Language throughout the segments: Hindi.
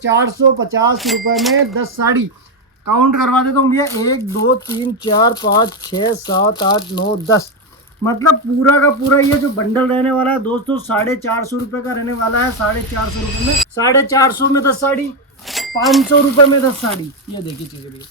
450 रुपए में 10 साड़ी काउंट करवा दे तो भैया 1 2 3 4 5 6 7 8 9 10 मतलब पूरा का पूरा ये जो बंडल रहने वाला है दोस्तों 450 रुपए का रहने वाला है। 450 रुपए में 450 में 10 साड़ी, 500 रुपए में 10 साड़ी। ये देखिए चीजें भैया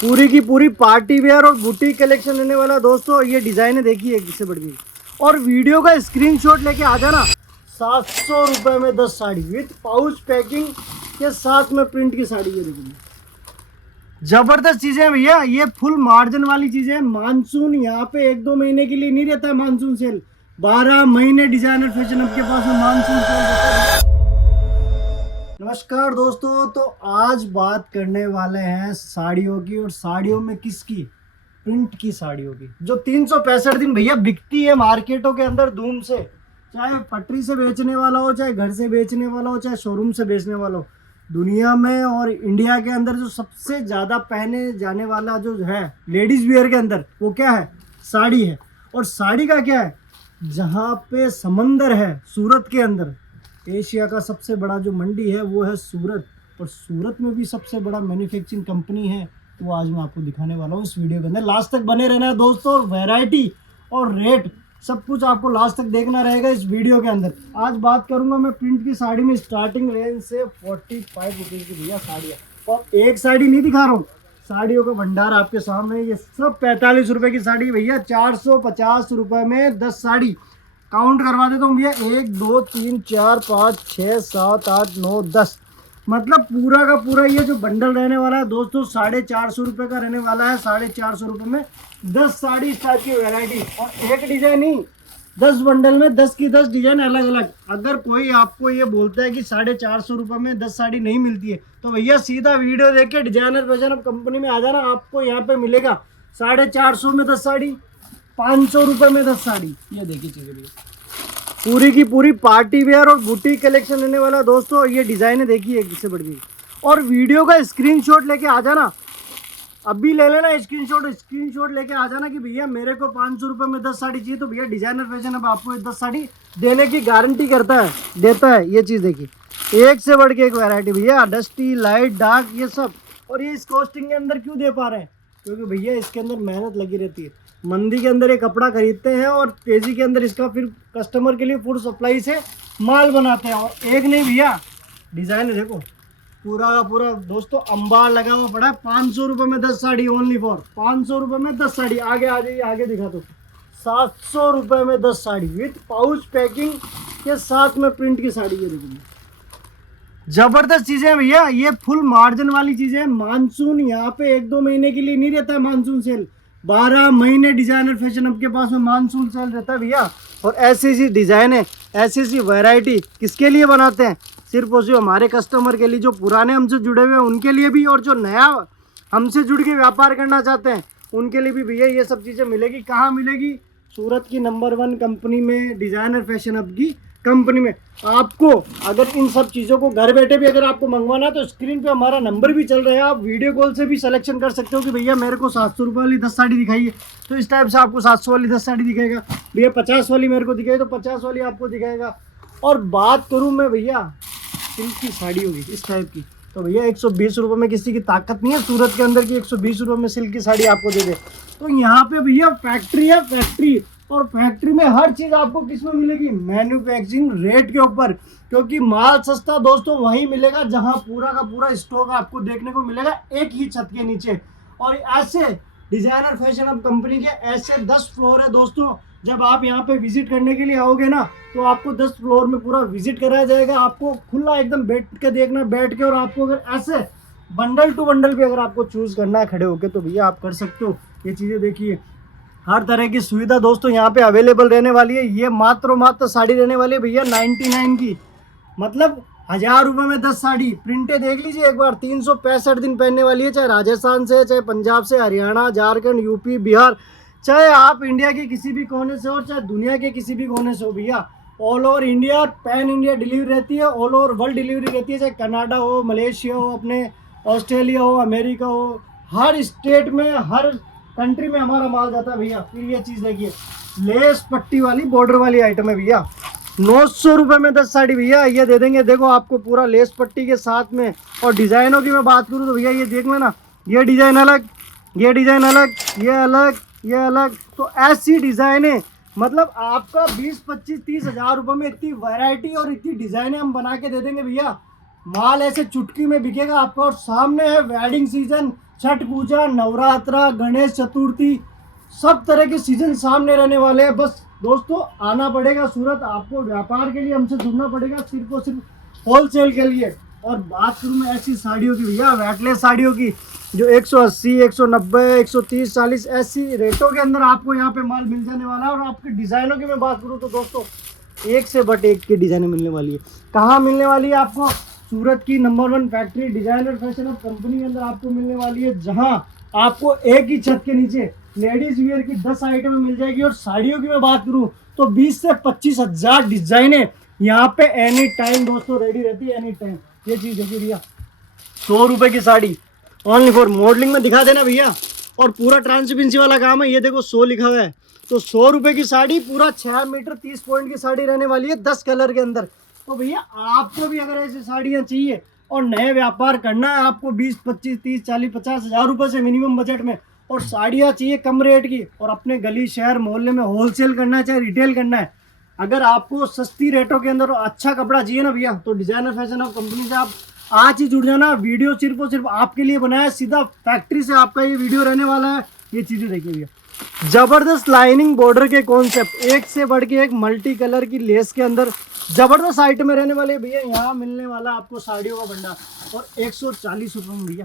पूरी की पूरी पार्टी वेयर और बुटीक कलेक्शन रहने वाला है दोस्तों। ये डिजाइन देखिए एक से बढ़ गई और वीडियो का स्क्रीनशॉट लेके आ जाना। 700 रुपए में 10 साड़ी विथ पाउच पैकिंग के साथ में प्रिंट की साड़ी। ये देखिए जबरदस्त चीजें हैं भैया, ये फुल मार्जिन वाली चीजें हैं। मानसून यहाँ पे 1-2 महीने के लिए नहीं रहता है मानसून सेल, 12 महीने डिजाइनर फैशन आपके पास में मानसून सेल रहता है। नमस्कार दोस्तों, तो आज बात करने वाले हैं साड़ियों की, और साड़ियों में किसकी? प्रिंट की साड़ियों की, जो 365 दिन भैया बिकती है मार्केटों के अंदर धूम से। चाहे पटरी से बेचने वाला हो, चाहे घर से बेचने वाला हो, चाहे शोरूम से बेचने वाला हो, दुनिया में और इंडिया के अंदर जो सबसे ज़्यादा पहने जाने वाला जो है लेडीज़ वियर के अंदर, वो क्या है? साड़ी है। और साड़ी का क्या है, जहाँ पे समंदर है सूरत के अंदर, एशिया का सबसे बड़ा जो मंडी है वो है सूरत, और सूरत में भी सबसे बड़ा मैन्युफैक्चरिंग कंपनी है। तो आज मैं आपको दिखाने वाला हूँ इस वीडियो के अंदर। लास्ट तक बने रहना है दोस्तों, वैरायटी और रेट सब कुछ आपको लास्ट तक देखना रहेगा इस वीडियो के अंदर। आज बात करूंगा मैं प्रिंट की साड़ी में स्टार्टिंग रेंज से 45 रुपीज़ की भैया साड़ियाँ, और एक साड़ी नहीं दिखा रहा हूँ, साड़ियों का भंडार आपके सामने। ये सब 45 रुपए की साड़ी भैया, 450 रुपए में 10 साड़ी काउंट करवा देता हूँ भैया। 1 2 3 4 5 6 7 8 9 10 मतलब पूरा का पूरा ये जो बंडल रहने वाला है दोस्तों 450 रुपए का रहने वाला है। 450 रुपए में 10 साड़ी इस टाइप की वैरायटी, और एक डिजाइन नहीं, 10 बंडल में 10 की 10 डिजाइन अलग अलग। अगर कोई आपको ये बोलता है कि 450 रुपए में 10 साड़ी नहीं मिलती है, तो भैया सीधा वीडियो देख के डिजाइनर फैशन अब कंपनी में आ जाना। आपको यहाँ पे मिलेगा 450 में 10 साड़ी, 500 रुपए में 10 साड़ी। ये देखिए चीजें भैया पूरी की पूरी पार्टी वेयर और बुटीक कलेक्शन रहने वाला दोस्तों। ये डिजाइन देखिए एक से बढ़ गई, और वीडियो का स्क्रीनशॉट लेके आ जाना। अभी ले लेना स्क्रीनशॉट लेके आ जाना कि भैया मेरे को 500 रुपए में 10 साड़ी चाहिए। तो भैया डिजाइनर फैशन अब आपको 10 साड़ी देने की गारंटी करता है, देता है। ये चीज़ देखिए एक से बढ़ के एक वैरायटी भैया, डस्टी लाइट डार्क ये सब। और ये इस कॉस्टिंग के अंदर क्यों दे पा रहे हैं? क्योंकि भैया इसके अंदर मेहनत लगी रहती है। मंदी के अंदर ये कपड़ा खरीदते हैं और तेजी के अंदर इसका फिर कस्टमर के लिए फुल सप्लाई से माल बनाते हैं। और एक नहीं भैया, डिजाइन देखो पूरा का पूरा दोस्तों अंबार लगा हुआ पड़ा है। 500 रुपए में 10 साड़ी, ओनली फॉर 500 रुपए में 10 साड़ी। आगे आ जाइए, आगे दिखा दो। 700 रुपए में 10 साड़ी विथ पाउच पैकिंग के साथ में प्रिंट की साड़ी। ये देखो जबरदस्त चीजें हैं भैया, ये फुल मार्जिन वाली चीजें हैं। मानसून यहाँ पे 1-2 महीने के लिए नहीं रहता है मानसून सेल, 12 महीने डिजाइनर फैशन आपके पास में मानसून सेल रहता है भैया। और ऐसी ऐसी डिजाइन है, ऐसी ऐसी वैरायटी किसके लिए बनाते हैं? सिर्फ और सिर्फ हमारे कस्टमर के लिए, जो पुराने हमसे जुड़े हुए हैं उनके लिए भी, और जो नया हमसे जुड़ के व्यापार करना चाहते हैं उनके लिए भी भैया ये सब चीज़ें मिलेगी। कहाँ मिलेगी? सूरत की नंबर 1 कंपनी में, डिजाइनर फैशन हब की कंपनी में। आपको अगर इन सब चीज़ों को घर बैठे भी अगर आपको मंगवाना है तो स्क्रीन पे हमारा नंबर भी चल रहा है, आप वीडियो कॉल से भी सिलेक्शन कर सकते हो कि भैया मेरे को 700 रुपये वाली 10 साड़ी दिखाइए, तो इस टाइप से आपको 700 वाली 10 साड़ी दिखाएगा। भैया 50 वाली मेरे को दिखाई तो 50 वाली आपको दिखाएगा। और बात करूँ मैं भैया सिल्क की साड़ी होगी इस टाइप की, तो भैया 120 रुपये में किसी की ताकत नहीं है सूरत के अंदर की 120 रुपये में सिल्क की साड़ी आपको दे दे। तो यहाँ पे भैया फैक्ट्री है, फैक्ट्री। और फैक्ट्री में हर चीज़ आपको किस में मिलेगी? मैन्युफैक्चरिंग रेट के ऊपर, क्योंकि माल सस्ता दोस्तों वहीं मिलेगा जहां पूरा का पूरा स्टॉक आपको देखने को मिलेगा एक ही छत के नीचे। और ऐसे डिजाइनर फैशन हब कंपनी के ऐसे 10 फ्लोर है दोस्तों। जब आप यहाँ पे विजिट करने के लिए आओगे ना, तो आपको 10 फ्लोर में पूरा विजिट कराया जाएगा। आपको खुला एकदम बैठ के देखना, बैठ के। और आपको अगर ऐसे बंडल टू बंडल भी अगर आपको चूज करना है खड़े होके, तो भैया आप कर सकते हो। ये चीज़ें देखिए, हर तरह की सुविधा दोस्तों यहाँ पे अवेलेबल रहने वाली है। ये मात्र साड़ी रहने वाली है भैया 99 की, मतलब 1000 रुपये में 10 साड़ी। प्रिंटें देख लीजिए एक बार, 365 दिन पहनने वाली है। चाहे राजस्थान से, चाहे पंजाब से, हरियाणा, झारखंड, यूपी, बिहार, चाहे आप इंडिया के किसी भी कोने से हो, चाहे दुनिया के किसी भी कोने से हो भैया, all over India, pan India delivery रहती है, ऑल ओवर वर्ल्ड डिलीवरी रहती है। चाहे कनाडा हो, मलेशिया हो, अपने ऑस्ट्रेलिया हो, अमेरिका हो, हर स्टेट में, हर कंट्री में हमारा माल जाता है भैया। फिर ये चीज़ देखिए, लेस पट्टी वाली बॉर्डर वाली आइटम है भैया, 900 रुपये में 10 साड़ी भैया ये दे देंगे। देखो आपको पूरा लेस पट्टी के साथ में। और डिज़ाइनों की मैं बात करूँ तो भैया ये देख लेना, ये डिज़ाइन अलग, ये डिज़ाइन अलग, ये अलग, ये अलग। तो ऐसी डिज़ाइनें मतलब आपका 20-25-30 हज़ार रुपये में इतनी वैरायटी और इतनी डिज़ाइनें हम बना के दे देंगे भैया। माल ऐसे चुटकी में बिकेगा आपका। और सामने है वेडिंग सीजन, छठ पूजा, नवरात्रा, गणेश चतुर्थी, सब तरह के सीजन सामने रहने वाले हैं। बस दोस्तों आना पड़ेगा सूरत, आपको व्यापार के लिए हमसे जुड़ना पड़ेगा, सिर्फ और सिर्फ होलसेल के लिए। और बात करूँ मैं ऐसी साड़ियों की भैया, वेटलेस साड़ियों की, जो 180, 190, 130, 40 ऐसी रेटों के अंदर आपको यहाँ पे माल मिल जाने वाला है। और आपके डिज़ाइनों की मैं बात करूँ तो दोस्तों एक से बट एक की डिज़ाइनें मिलने वाली है। कहाँ मिलने वाली है आपको? सूरत की number 1 factory designer fashion hub company के अंदर आपको मिलने वाली है, जहां आपको एक ही छत के नीचे लेडीज वियर की 10 आइटमें मिल जाएगी। और साड़ियों की मैं बात करूं तो 20 से 25 हज़ार डिजाइनें यहाँ पे एनी टाइम दोस्तों रेडी रहती है, एनी टाइम। ये चीज़ देखिए भैया, 100 रुपये की साड़ी ओनली फॉर मॉडलिंग में दिखा देना भैया। और पूरा ट्रांसपेरेंसी वाला काम है, ये देखो 100 लिखा हुआ है। तो 100 रुपये की साड़ी, पूरा 6 मीटर 30 पॉइंट की साड़ी रहने वाली है 10 कलर के अंदर। तो भैया आपको भी अगर ऐसी साड़ियाँ चाहिए और नए व्यापार करना है आपको 20, 25, 30, 40, 50 हज़ार रुपये से मिनिमम बजट में, और साड़ियाँ चाहिए कम रेट की, और अपने गली शहर मोहल्ले में होलसेल करना है चाहे रिटेल करना है, अगर आपको सस्ती रेटों के अंदर अच्छा कपड़ा चाहिए ना भैया, तो डिजाइनर फैशन हब कंपनी से आप आज ही जुड़ जाना। वीडियो सिर्फ और सिर्फ आपके लिए बनाया, सीधा फैक्ट्री से आपका ये वीडियो रहने वाला है। ये चीज़ें देखिए भैया, जबरदस्त लाइनिंग बॉर्डर के कॉन्सेप्ट, एक से बढ़ के एक मल्टी कलर की लेस के अंदर जबरदस्त आइटम में रहने वाले भैया। यहाँ मिलने वाला आपको साड़ियों का भंडार, और 140 रुपये में भैया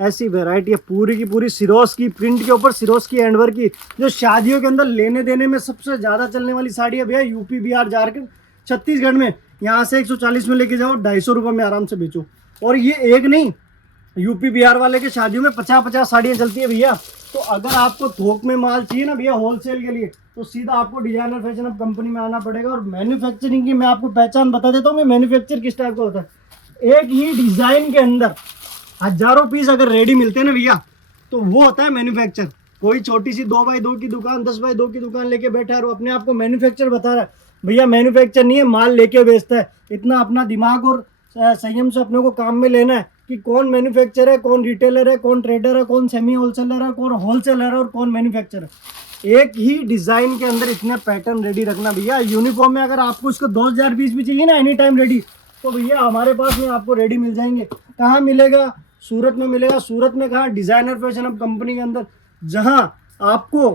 ऐसी वैरायटी है पूरी की पूरी सिरोस की प्रिंट के ऊपर, सिरोस की हैंडवर्क की, जो शादियों के अंदर लेने देने में सबसे ज़्यादा चलने वाली साड़ी है भैया। यूपी, बिहार, झारखंड, छत्तीसगढ़ में यहाँ से 140 में लेके जाओ, 250 रुपये में आराम से बेचो। और ये एक नहीं, यूपी बिहार वाले के शादियों में 50-50 साड़ियाँ चलती है भैया। तो अगर आपको थोक में माल चाहिए ना भैया होलसेल के लिए, तो सीधा आपको डिजाइनर फैशन हब कंपनी में आना पड़ेगा। और मैन्युफैक्चरिंग की मैं आपको पहचान बता देता हूँ, मैं मैन्युफैक्चर किस टाइप का होता है। एक ही डिज़ाइन के अंदर हज़ारों पीस अगर रेडी मिलते हैं ना भैया, तो वो होता है मैन्युफैक्चर। कोई छोटी सी 2x2 की दुकान, 10x2 की दुकान लेके बैठा है और अपने आप को मैन्युफैक्चर बता रहा है, भैया मैन्युफैक्चर नहीं है, माल लेके बेचता है। इतना अपना दिमाग और संयम से अपने को काम में लेना है कि कौन मैन्युफैक्चर है, कौन रिटेलर है, कौन ट्रेडर है, कौन सेमी होलसेलर है, कौन होलसेलर है और कौन मैन्युफैक्चर है। एक ही डिज़ाइन के अंदर इतने पैटर्न रेडी रखना भैया। यूनिफॉर्म में अगर आपको इसको 2000 पीस भी चाहिए ना एनी टाइम रेडी, तो भैया हमारे पास में आपको रेडी मिल जाएंगे। कहाँ मिलेगा? सूरत में मिलेगा। सूरत में कहाँ? डिज़ाइनर फैशन हब कंपनी के अंदर, जहाँ आपको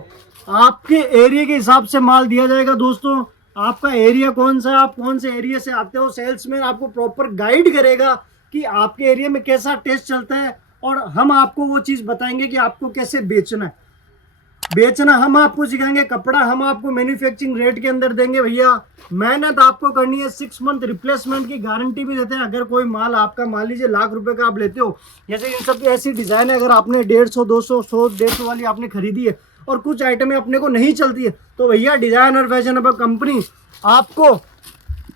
आपके एरिया के हिसाब से माल दिया जाएगा। दोस्तों आपका एरिया कौन सा है, आप कौन से एरिया से आते हो, सेल्समैन आपको प्रॉपर गाइड करेगा कि आपके एरिया में कैसा टेस्ट चलता है, और हम आपको वो चीज़ बताएंगे कि आपको कैसे बेचना हम आपको सिखाएंगे। कपड़ा हम आपको मैन्युफैक्चरिंग रेट के अंदर देंगे भैया। मेहनत आपको करनी है। 6 मंथ रिप्लेसमेंट की गारंटी भी देते हैं। अगर कोई माल आपका मान लीजिए लाख रुपए का आप लेते हो, जैसे इन सब की ऐसी डिज़ाइन है, अगर आपने 150, 200, 100, 150 वाली आपने खरीदी है और कुछ आइटमें अपने को नहीं चलती है, तो भैया डिज़ाइनर फैशन हब कंपनी आपको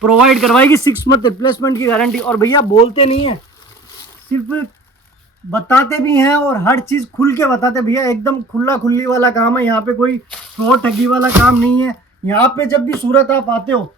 प्रोवाइड करवाएगी 6 मंथ रिप्लेसमेंट की गारंटी। और भैया बोलते नहीं है, सिर्फ बताते भी हैं, और हर चीज़ खुल के बताते भैया। एकदम खुला खुल्ली वाला काम है, यहाँ पे कोई फ्रॉड ठगी वाला काम नहीं है। यहाँ पे जब भी सूरत आप आते हो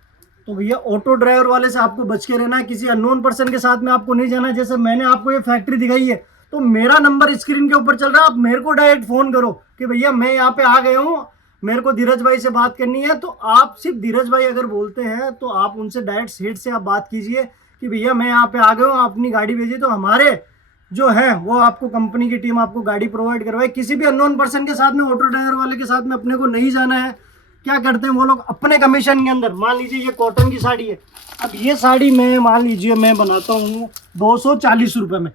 तो भैया ऑटो ड्राइवर वाले से आपको बच के रहना है, किसी अननोन पर्सन के साथ में आपको नहीं जाना है। जैसे मैंने आपको ये फैक्ट्री दिखाई है, तो मेरा नंबर स्क्रीन के ऊपर चल रहा है, आप मेरे को डायरेक्ट फ़ोन करो कि भैया मैं यहाँ पे आ गया हूँ, मेरे को धीरज भाई से बात करनी है। तो आप सिर्फ धीरज भाई अगर बोलते हैं तो आप उनसे डायरेक्ट सेट से आप बात कीजिए कि भैया मैं यहाँ पे आ गया हूँ, आप अपनी गाड़ी भेजिए, तो हमारे जो है वो आपको कंपनी की टीम आपको गाड़ी प्रोवाइड करवाए। किसी भी अननोन पर्सन के साथ में, ऑटो ड्राइवर वाले के साथ में अपने को नहीं जाना है। क्या करते हैं वो लोग अपने कमीशन के अंदर, मान लीजिए ये कॉटन की साड़ी है, अब ये साड़ी मैं मान लीजिए मैं बनाता हूँ 240 रुपये में,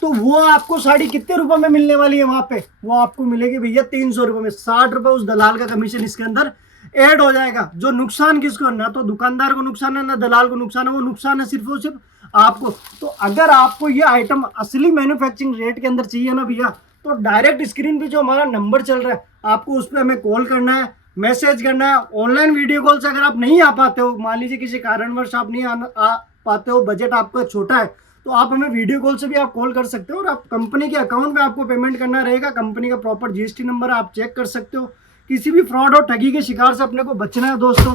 तो वो आपको साड़ी कितने रुपए में मिलने वाली है वहाँ पे? वो आपको मिलेगी भैया 300 रुपये में। 60 रुपये उस दलाल का कमीशन इसके अंदर ऐड हो जाएगा। जो नुकसान किसको? ना तो दुकानदार को नुकसान है, ना दलाल को नुकसान है, वो नुकसान है सिर्फ और सिर्फ आपको। तो अगर आपको ये आइटम असली मैन्युफैक्चरिंग रेट के अंदर चाहिए ना भैया, तो डायरेक्ट स्क्रीन पे जो हमारा नंबर चल रहा है, आपको उस पर हमें कॉल करना है, मैसेज करना है। ऑनलाइन वीडियो कॉल से अगर आप नहीं आ पाते हो, मान लीजिए किसी कारणवश आप नहीं आ पाते हो, बजट आपका छोटा है, तो आप हमें वीडियो कॉल से भी आप कॉल कर सकते हो, और आप कंपनी के अकाउंट में आपको पेमेंट करना रहेगा। कंपनी का प्रॉपर जीएसटी नंबर आप चेक कर सकते हो। किसी भी फ्रॉड और ठगी के शिकार से अपने को बचना है दोस्तों।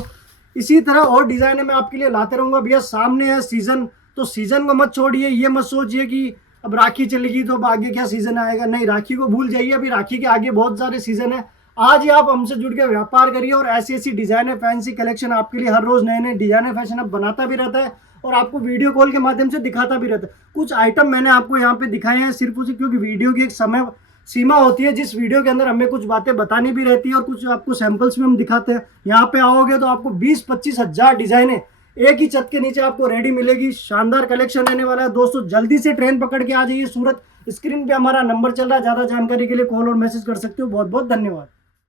इसी तरह और डिजाइन मैं आपके लिए लाते रहूंगा भैया। सामने है सीजन, तो सीजन को मत छोड़िए, ये मत सोचिए कि अब राखी चलेगी तो अब आगे क्या सीजन आएगा, नहीं, राखी को भूल जाइए, अभी राखी के आगे बहुत सारे सीजन है। आज ही आप हमसे जुड़ के व्यापार करिए और ऐसी ऐसी डिजाइन फैंसी कलेक्शन आपके लिए हर रोज नए नए डिजाइन फैशन अब बनाता भी रहता है और आपको वीडियो कॉल के माध्यम से दिखाता भी रहता है। कुछ आइटम मैंने आपको यहाँ पे दिखाए हैं सिर्फ उसी, क्योंकि वीडियो की एक समय सीमा होती है जिस वीडियो के अंदर हमें कुछ बातें बतानी भी रहती है और कुछ आपको सैंपल्स में हम दिखाते हैं। यहाँ पे आओगे तो आपको 20-25 हजार डिजाइने एक ही छत के नीचे आपको रेडी मिलेगी। शानदार कलेक्शन रहने वाला है दोस्तों, जल्दी से ट्रेन पकड़ के आ जाइए सूरत। स्क्रीन पे हमारा नंबर चल रहा है, ज्यादा जानकारी के लिए कॉल और मैसेज कर सकते हो। बहुत बहुत धन्यवाद।